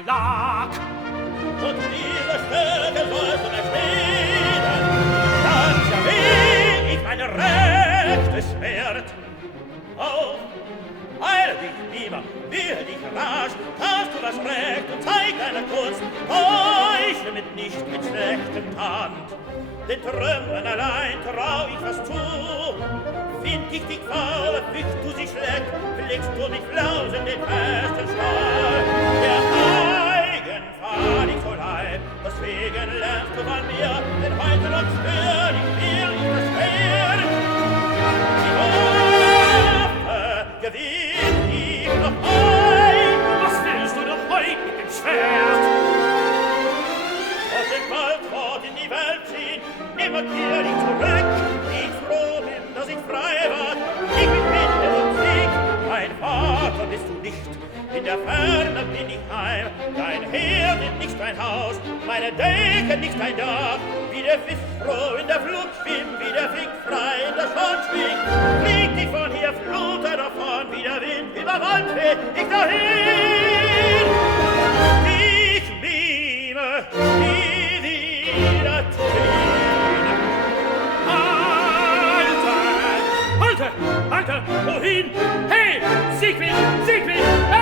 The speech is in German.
Tage lag. Und diese Stücke sollst du erschmieden, dann zerleg ich mein rechtes Schwert. Auf, eile dich lieber, wehe dich rasch, hast du das Recht und zeig deine Kunst, heuche nicht mit schlechtem Tand. Den Trümmern allein trau ich was zu, find ich dich faul, fichst du sie schlecht, fliegst du mich flausen den festen Stahl. Der eigen fahr ich so leid, deswegen lernst du von mir, denn heute noch spür ich mir ich das Schwert. Die Waffe gewinn ich noch ein. Was willst du doch heut mit dem Schwert? Aus dem Wald fort in die Welt ziehen, immer kehr ich zurück. Ich froh bin, dass ich frei war, ich bin Winde und Sieg. Mein Vater bist du nicht, in der Ferne bin ich heim. Dein Herd ist nicht dein Haus, meine Decke nicht dein Dach. Wie der Fisch froh in der Flut schwimmt, wie der Fink frei in der Schorn schwingt. Flieg dich von hier, Flute davon, wie der Wind über Wald weht, ich dahin. Ich mime, nie wieder tun. Halte! Halte! Wohin? Hey! Siegfried! Siegfried!